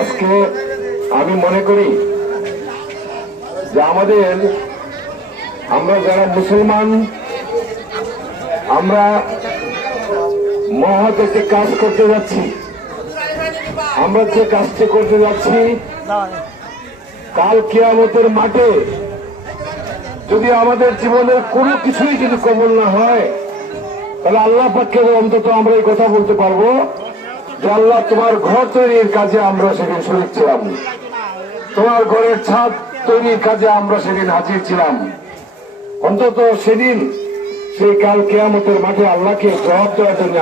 আজকে আমি মনে করি যে আমরা যারা মুসলমান, আমরা মহৎ একটি কাজ করতে যাচ্ছি। আমরা যে কাজটি করতে যাচ্ছি, কাল কিয়ামতের মাঠে যদি আমাদের জীবনের কোনো কিছুই যদি কবুল না হয়, তাহলে আল্লাহ পাককে অন্তত আমরা এই কথা বলতে পারবো যে আল্লাহ, তোমার ঘর তৈরির কাজে আমরা সেদিন শরীক ছিলাম, তোমার ঘরের ছাদ তৈরির কাজে আমরা সেদিন হাজির ছিলাম। অন্তত সেদিন সেই কাল কিয়ামতের মাঠে আল্লাহকে জবাব দেওয়ার জন্য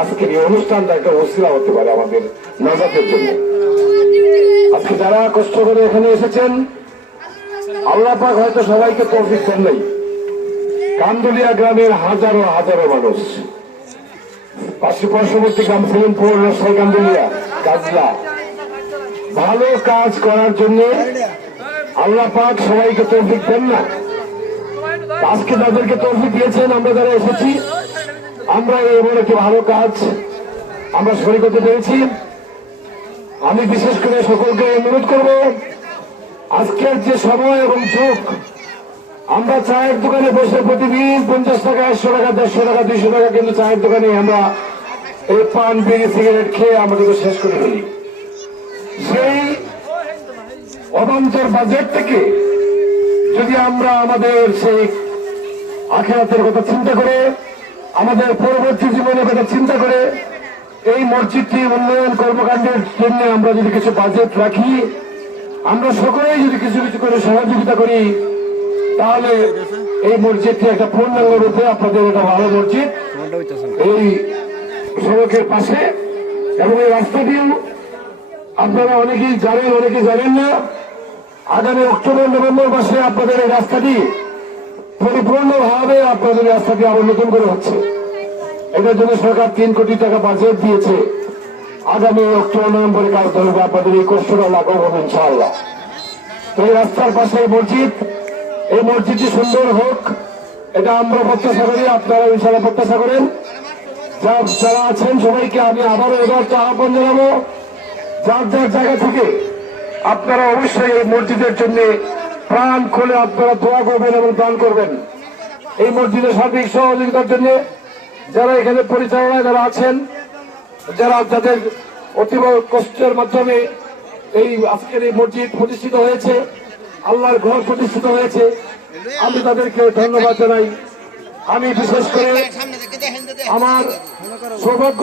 আজকের এই অনুষ্ঠানটা একটা ওসিলা হতে পারে আমাদের নাজাতের জন্য। আজকে যারা কষ্ট করে এখানে এসেছেন, আল্লাহ পাক হয়তো সবাইকে তৌফিক দেন নাই। কান্দুলিয়া গ্রামের হাজারো হাজারো মানুষ, পার্শ্ববর্তী গ্রাম সেলিমপুর, রাজশাহী, কান্দুলিয়া, কাজলা, ভালো কাজ করার জন্য আল্লাহ পাক সবাইকে তৌফিক দেন না। আজকে তাদেরকে তৌফিক দিয়েছেন, আমরা যারা এসেছি, আমরা এমন একটি ভালো কাজ আমরা শরীক হতে পেরেছি। আমি বিশেষ করে সকলকে অনুরোধ করব, আজকের যে সময় এবং যুগ, আমরা চায়ের দোকানে বসে প্রতিদিন 50 টাকা, 100 টাকা, 150 টাকা, 200 টাকা কিন্তু চায়ের দোকানে আমরা এই পান, বিড়ি, সিগারেট খেয়ে আমরা কিন্তু শেষ করে ফেলি। সেই অবান্তর বাজেট থেকে যদি আমরা আমাদের সেই আখিরাতের কথা চিন্তা করে, আমাদের পরবর্তী জীবনের কথা চিন্তা করে এই মসজিদটি উন্নয়ন কর্মকাণ্ডের জন্য আমরা যদি কিছু বাজেট রাখি, আমরা সকলেই যদি কিছু কিছু করে সহযোগিতা করি, তাহলে এই মসজিদটি একটা পূর্ণাঙ্গ রূপে আপনাদের একটা ভালো মসজিদ এই সড়কের পাশে, এবং এই রাস্তাটিও আপনারা অনেকেই জানেন, অনেকে জানেন না, আগামী অক্টোবর নভেম্বর মাসে আপনাদের এই রাস্তাটি পরিপূর্ণভাবে আপনাদের রাস্তাটি আবার নতুন করে হচ্ছে। এটার জন্য সরকার 3 কোটি টাকা বাজেট দিয়েছে। আগামী অক্টোবর নভেম্বরে কাজ ধরবে, আপনাদের এই কষ্টটা লাঘব হবে ইনশাআল্লাহ। তো এই রাস্তার পাশে এই মসজিদটি সুন্দর হোক, এটা আমরা প্রত্যাশা করি, আপনারা ইনশাআল্লাহ প্রত্যাশা করেন। যারা আছেন সবাইকে আমি আবারও এবার তো আহ্বান জানাবো, যার যার জায়গা থেকে আপনারা অবশ্যই এই মসজিদের জন্য প্রাণ খুলে আপনারা দোয়া করবেন এবং দান করবেন। এই মসজিদের সার্বিক সহযোগিতার জন্য যারা এখানে পরিচালনায় যারা আছেন, যাদের অতীব কষ্টের মাধ্যমে এই আজকের এই মসজিদ প্রতিষ্ঠিত হয়েছে, আল্লাহর ঘর প্রতিষ্ঠিত হয়েছে, আমি তাদেরকে ধন্যবাদ জানাই। আমি বিশেষ করে আমার সৌভাগ্য